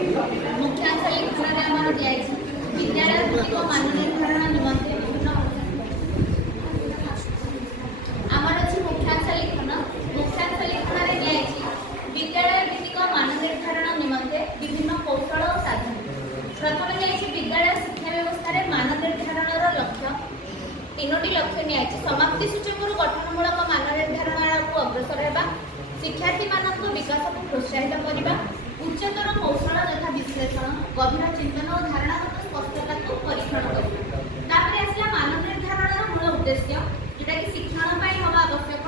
मुख्यांश लेखन आमर दिखाई विद्यालय भित्तिक मान निर्धारण निमंते विभिन्न आमर अच्छी मुख्यांश लेखन दिखाई विद्यालय भित्तिक मान निर्धारण निमंते विभिन्न कौशल और साधन। प्रथम दिखाई विद्यालय शिक्षा व्यवस्था मान निर्धारण लक्ष्य तीनोटी लक्ष्य नियाची समाप्ति सूचक गठनमूलक मान निर्धारण को अग्रसर होगा, शिक्षार्थी मानक विकास को प्रोत्साहित करने, उच्चतर कौशल तथा विश्लेषण गभीर चिंतन और धारणागत स्पष्टता को परीक्षण करना। आसला मान निर्धारण मूल उद्देश्य जोटा कि शिक्षण हवा आवश्यक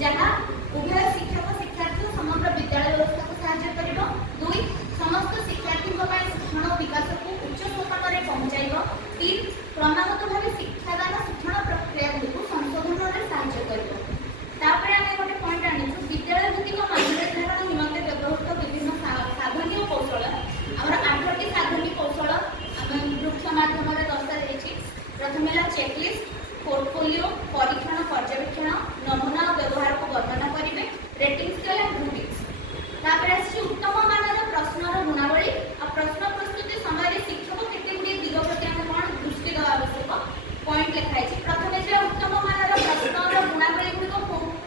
जहाँ उभय शिक्षक शिक्षार्थी समग्र विद्यालय व्यवस्था को साहाय्य करिबो। दुई समस्त शिक्षार्थी शिक्षण और विकास को उच्च स्थान में पहुँचाइब। तीन क्रमागत भाव शिक्षादान शिक्षण प्रक्रिया को संशोधन में साहाय्य करिबो। तापर आमे गोटे पॉइंट आनिछु विद्यालय भित्तिक मान निर्धारण निमंते व्यवहृत विभिन्न साधन और कौशल आमर 8टी साधन कौशल आम वृक्ष माध्यम दर्शा जाइछि। प्रथम है चेकलिस्ट, पोर्टफोलियो, परीक्षण पर्यवेक्षण, नमूना और व्यवहार को वर्णना करेंगे, रेटिंग स्केल एंड रूब्रिक्स। तापर आछि उत्तम मानर प्रश्नर गुणावली और प्रश्न प्रस्तुति समय शिक्षक केते गुडी दिग प्रति आम कोन दृष्टि देवा आवश्यक पॉइंट लिखाई। प्रथम है उत्तम मानर प्रश्नर गुणावली गुडी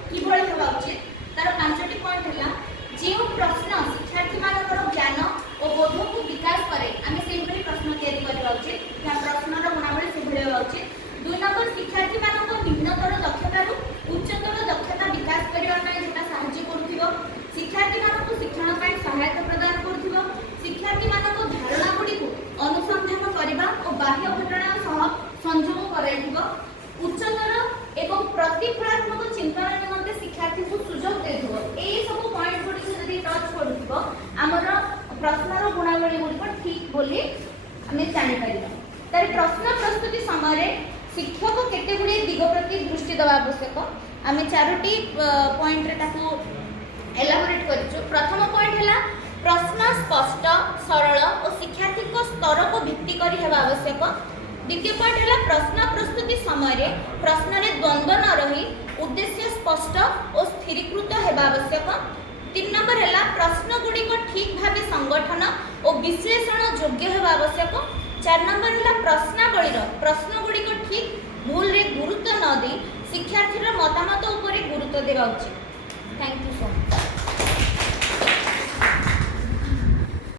किभଳି हेबा उचित तार 5टी पॉइंट है जो प्रश्न शिक्षार्थी मानकर ज्ञान और बोध को विकास करे आम से प्रश्न तैयारी करवा उचित प्रश्नर गुणावली से हेबा उचित। 2 नंबर शिक्षार्थी मानक निम्नतर दक्षतारू उच्चतर दक्षता विकास करने जोटा साहाय्य करुथिबो, शिक्षार्थी मानक शिक्षण पर सहायता प्रदान करुथिबो, शिक्षार्थी मानक धारणा गुडी को अनुसंधान करबा और बाह्य घटना सह संयोग कराइथिबो, उच्चतर एवं प्रतिफलात्मक चिंतन निमंते शिक्षार्थी को सुजोग देथिबो। एई सब पॉइंट गुडी जदि टच करुथिबो हमर प्रश्नर गुणावली गुडी ठीक बोली हमें जानि परिबा। तार प्रश्न प्रस्तुति समय शिक्षक केते गुडी दिग प्रति दृष्टि देवा आवश्यक आम 4टी पॉइंट रे ताको एलाबोरेट करिछु। प्रथम पॉइंट है प्रश्न स्पष्ट सरल और शिक्षार्थी को स्तर को भित्ति करी हेबा आवश्यक। द्वितीय पॉइंट है प्रश्न प्रस्तुति समय प्रश्न रे द्वंद्व न रही उद्देश्य स्पष्ट और स्थिरीकृत हेबा आवश्यक। 3 नंबर है प्रश्न गुड़ी को ठीक भाव संगठन और विश्लेषण योग्य हेबा आवश्यक। 4 नंबर है प्रश्नावलीर प्रश्न गुड़ी को ठीक भूल रे गुरुत्व न दी शिक्षार्थी मतामत उपरे गुरुत्व देवा उचित। Thank you so much.